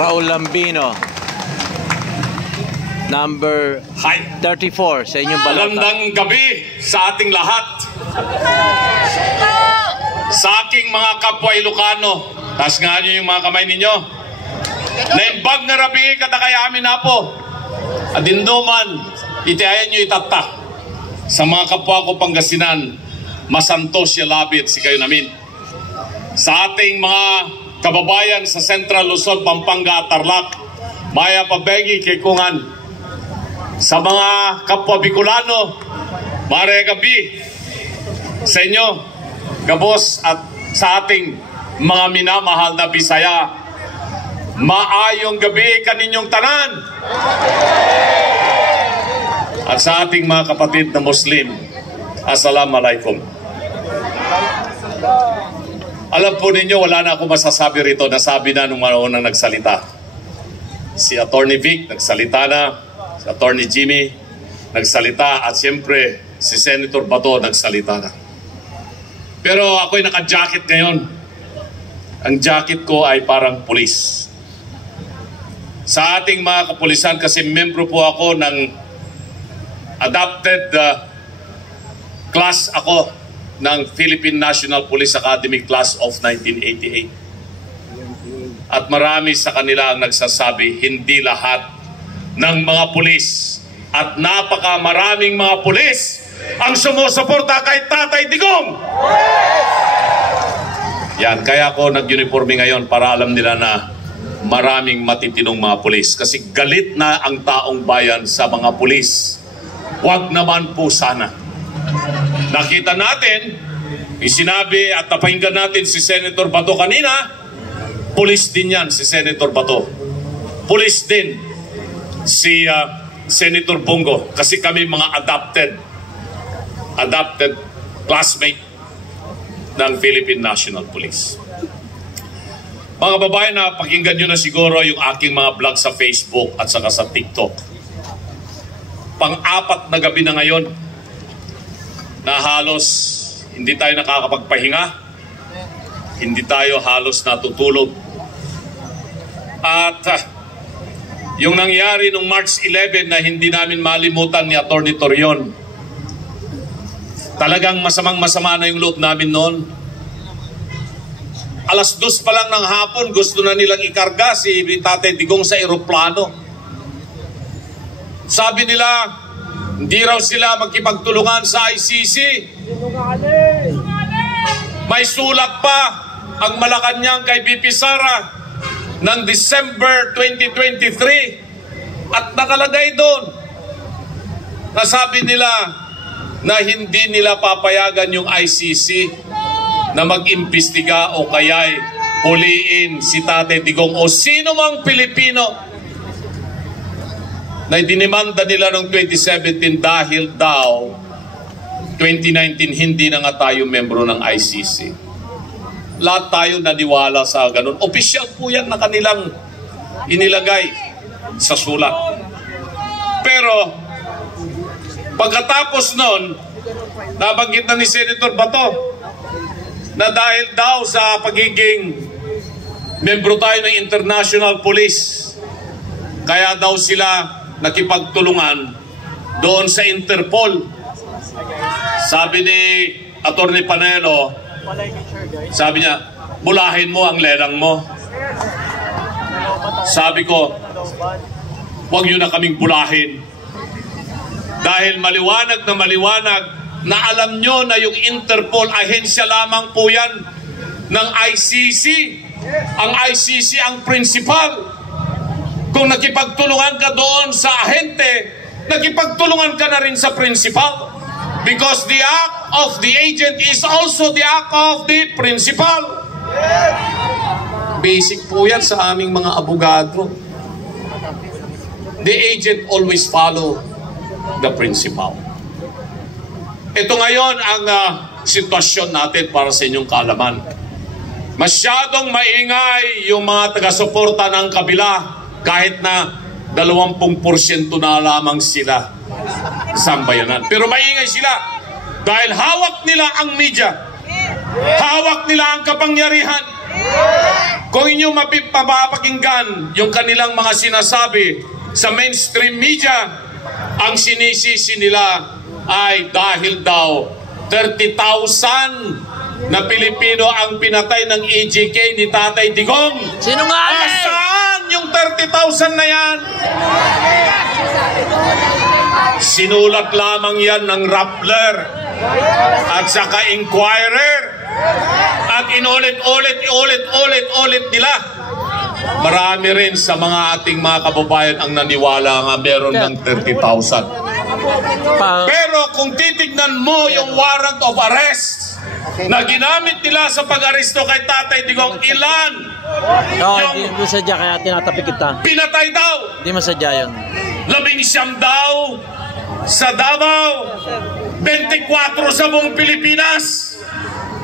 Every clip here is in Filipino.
Raul Lambino, number 34 sa inyong balota. Magandang gabi sa ating lahat. Sa aking mga kapwa Ilocano, taas nga nyo yung mga kamay ninyo. Naimbag nga rabi kada kaya amin na po. Adinduman, itiayan nyo itata. Sa mga kapwa ko Pangasinan, masantos siya labit si kayo namin. Sa ating mga kababayan sa Central Luzon, Pampanga at Tarlac, maya pabegi kay kungan. Sa mga kapwa Bicolano, mare gabi sa inyo, gabos, at sa ating mga minamahal na Bisaya, maayong gabi kaninyong tanan. At sa ating mga kapatid na Muslim, Assalamualaikum. Alam po ninyo, wala na ako masasabi rito. Nasabi na nung mga unang nagsalita. Si Attorney Vic, nagsalita na. Si Attorney Jimmy, nagsalita. At siyempre, si Senator Bato, nagsalita na. Pero ako'y naka-jacket ngayon. Ang jacket ko ay parang pulis. Sa ating mga kapulisan, kasi membro po ako ng adopted class ako ng Philippine National Police Academy Class of 1988. At marami sa kanila ang nagsasabi, hindi lahat ng mga pulis at napakamaraming mga pulis ang sumusuporta kay Tatay Digong. Yan, kaya ako nag-uniforme ngayon para alam nila na maraming matitinong mga pulis. Kasi galit na ang taong bayan sa mga pulis. Huwag naman po sana. Nakita natin, isinabi at napahinggan natin si Senator Bato kanina, pulis din yan si Senator Bato. Pulis din si Senator Bongo, kasi kami mga adopted classmate ng Philippine National Police. Mga babae, na pakinggan nyo na siguro yung aking mga vlog sa Facebook at saka sa TikTok. Pang-apat na gabi na ngayon na halos hindi tayo nakakapagpahinga, hindi tayo halos natutulog. At yung nangyari nung March 11 na hindi namin malimutan ni Atty. Torion, talagang masamang-masama na yung loob namin noon. Alas 2 pa lang ng hapon, gusto na nilang ikarga si Tatay Digong sa eroplano. Sabi nila, hindi raw sila magkipagtulungan sa ICC. May sulat pa ang Malacanang kay BP Sara ng December 2023 at nakalagay doon na sabi nila na hindi nila papayagan yung ICC na mag-imbestiga o kaya'y huliin si Tatay Digong o sino mang Pilipino na dinimanda nila noong 2017 dahil daw 2019 hindi na nga tayo membro ng ICC. Lahat tayo naniwala sa ganun. Opisyal po yan na kanilang inilagay sa sulat. Pero pagkatapos nun, nabanggit na ni Senator Bato na dahil daw sa pagiging membro tayo ng International Police, kaya daw sila nakipagtulungan doon sa Interpol. Sabi ni Atty. Panelo, sabi niya, bulahin mo ang lerang mo. Sabi ko, huwag nyo na kaming bulahin. Dahil maliwanag na alam nyo na yung Interpol, ahensya lamang po yan ng ICC. Ang ICC ang principal. Kung nakipagtulungan ka doon sa ahente, nakipagtulungan ka na rin sa principal. Because the act of the agent is also the act of the principal. Basic po yan sa aming mga abogado. The agent always follow the principal. Ito ngayon ang sitwasyon natin para sa inyong kaalaman. Masyadong maingay yung mga taga-suporta ng kabila. Kahit na 20% na lamang sila sa bayanan. Pero maingay sila dahil hawak nila ang media. Hawak nila ang kapangyarihan. Kung inyo mapapakinggan yung kanilang mga sinasabi sa mainstream media, ang sinisisi nila ay dahil daw 30,000 na Pilipino ang pinatay ng EJK ni Tatay Digong. Sinungaling! Saan yung 30,000 na yan? Sinulat lamang yan ng Rappler at saka Inquirer. At inulit nila. Marami rin sa mga ating mga kababayan ang naniwala nga meron ng 30,000. Pero kung titignan mo yung warrant of arrest na ginamit nila sa pag-aresto kay Tatay Digong, ilan Hindi mo sadya, kaya tinatapi kita. pinatay daw? Hindi mo sadya yun. 19 daw sa Davao, 24 sa buong Pilipinas.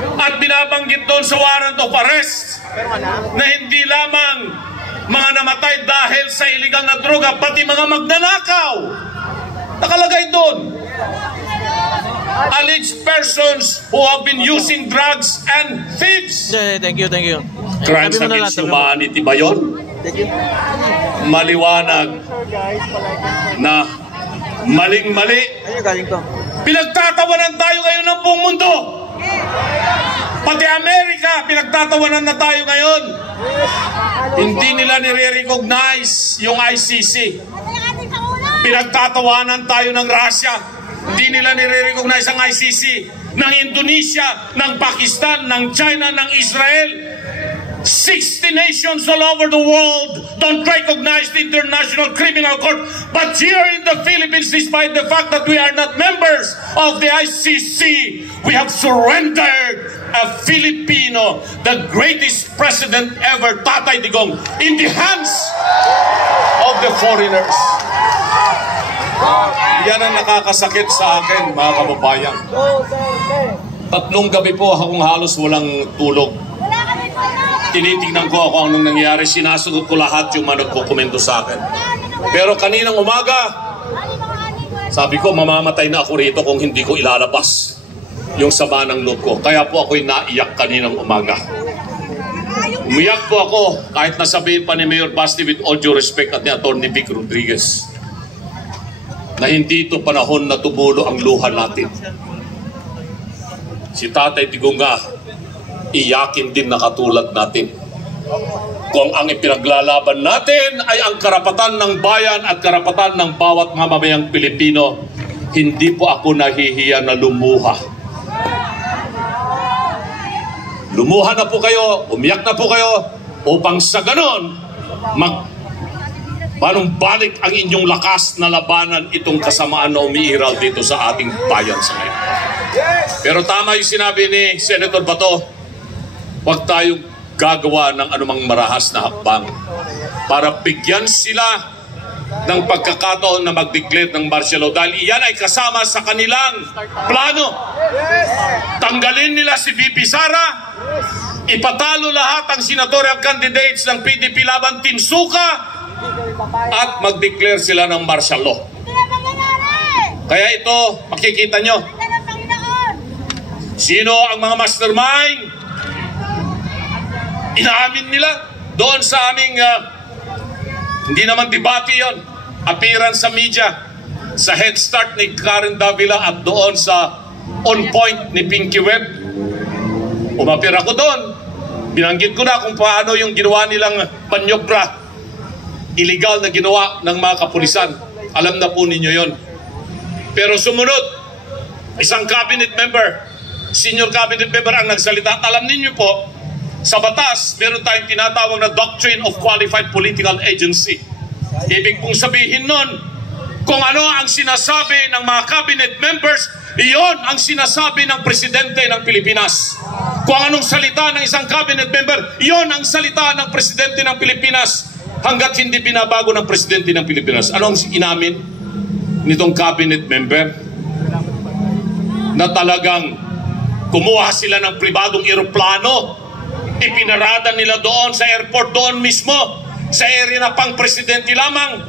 At binabanggit doon sa warrant of arrest na hindi lamang mga namatay dahil sa iligal na droga, pati mga magnanakaw. Nakalagay doon. Alleged persons who have been using drugs and thieves. Thank you. Crimes against humanity ba yun? Maliwanag na maling-mali. Ayun, galing to. Pinagtatawanan tayo ngayon ng buong mundo. Pati Amerika, pinagtatawanan na tayo ngayon. Hindi nila nire-recognize yung ICC. Pinagtatawanan tayo ng Russia. Hindi nila nire-recognize ang ICC. Ng Indonesia, ng Pakistan, ng China, ng Israel. 60 nations all over the world don't recognize the International Criminal Court. But here in the Philippines, despite the fact that we are not members of the ICC, we have surrendered a Filipino, the greatest president ever, Tatay Digong, in the hands of the foreigners. Yan ang nakakasakit sa akin, mga kababayan. 3 gabi po akong halos walang tulog. Tinitingnan ko ako anong nangyari. Sinasagot ko lahat yung mga nagkukomento sa akin. Pero kaninang umaga, sabi ko, mamamatay na ako rito kung hindi ko ilalabas yung sama ng loob ko. Kaya po ako'y naiyak kaninang umaga. Umiyak po ako kahit nasabihin pa ni Mayor Basti with all due respect at ni Atty. Vic Rodriguez na hindi ito panahon na tumulo ang luha natin. Si Tatay Digong nga, iyakin din na katulad natin. Kung ang ipinaglalaban natin ay ang karapatan ng bayan at karapatan ng bawat mamamayang Pilipino, hindi po ako nahihiya na lumuha. Lumuha na po kayo, umiyak na po kayo, upang sa ganon, panumbalik ang inyong lakas na labanan itong kasamaan na umiiral dito sa ating bayan sa ngayon. Pero tama yung sinabi ni Senator Bato, huwag tayong gagawa ng anumang marahas na hakbang para bigyan sila ng pagkakataon na mag-declare ng martial law dahil iyan ay kasama sa kanilang plano. Tanggalin nila si VP Sara, ipatalo lahat ang senatorial candidates ng PDP laban Team Suka at mag-declare sila ng martial law. Kaya ito, makikita nyo, sino ang mga mastermind? Inaamin nila doon sa aming hindi naman debate yon, appearance sa media, sa Head Start ni Karen Davila at doon sa On Point ni Pinky Webb. Umapir ako doon, binanggit ko na kung paano yung ginawa nilang manyobra, illegal na ginawa ng mga kapulisan. Alam na po ninyo yon. Pero sumunod, isang cabinet member, senior cabinet member ang nagsalita. Alam ninyo po, sa batas, meron tayong tinatawag na Doctrine of Qualified Political Agency. Ibig pong sabihin nun, kung ano ang sinasabi ng mga cabinet members, iyon ang sinasabi ng presidente ng Pilipinas. Kung anong salita ng isang cabinet member, iyon ang salita ng presidente ng Pilipinas hanggat hindi binabago ng presidente ng Pilipinas. Ano ang inamin nitong cabinet member? Na talagang kumuha sila ng pribadong eroplano, ipinarada nila doon sa airport, doon mismo, sa area na pang presidente lamang.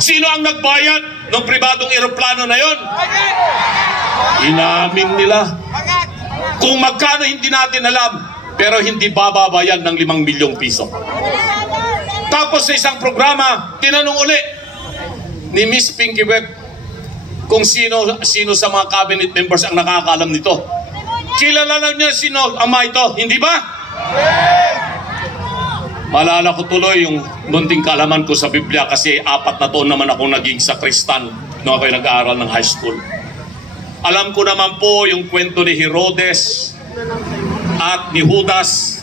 Sino ang nagbayad ng pribadong eroplano na yon? Inamin nila. Kung magkano hindi natin alam, pero hindi bababa yan ng 5 milyong piso. Tapos sa isang programa, tinanong uli ni Miss Pinky Webb kung sino sa mga cabinet members ang nakakaalam nito. Kilala lang niya sino ama ito, hindi ba? Maalala ko tuloy yung munting kaalaman ko sa Biblia kasi 4 na taon naman ako naging sakristan nung ako'y nag-aaral ng high school. Alam ko naman po yung kwento ni Herodes at ni Judas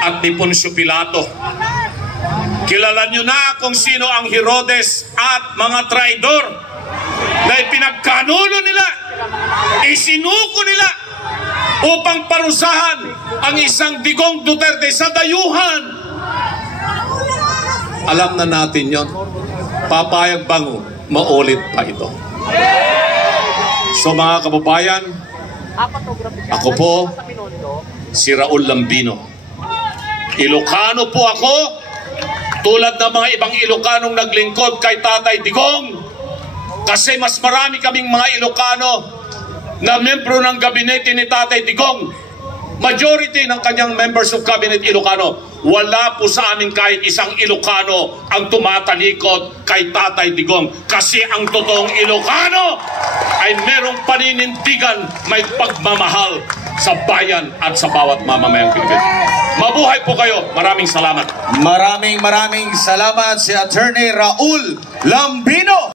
at ni Poncio Pilato. Kilala nyo na kung sino ang Herodes at mga traidor na ipinagkanulo nila, isinuko nila upang parusahan ang isang Digong Duterte sa dayuhan. Alam na natin yon. Papayag bang maulit pa ito? So mga kababayan, ako po si Raul Lambino. Ilocano po ako, tulad ng mga ibang Ilocanong naglingkod kay Tatay Digong. Kasi mas marami kaming mga Ilocano na membro ng gabinete ni Tatay Digong. Majority ng kanyang members of cabinet Ilocano. Wala po sa amin kahit isang Ilocano ang tumatalikod kay Tatay Digong. Kasi ang totoong Ilocano ay merong paninindigan, may pagmamahal sa bayan at sa bawat mamamayang Pilipino. Mabuhay po kayo. Maraming salamat. Maraming salamat si Attorney Raul Lambino.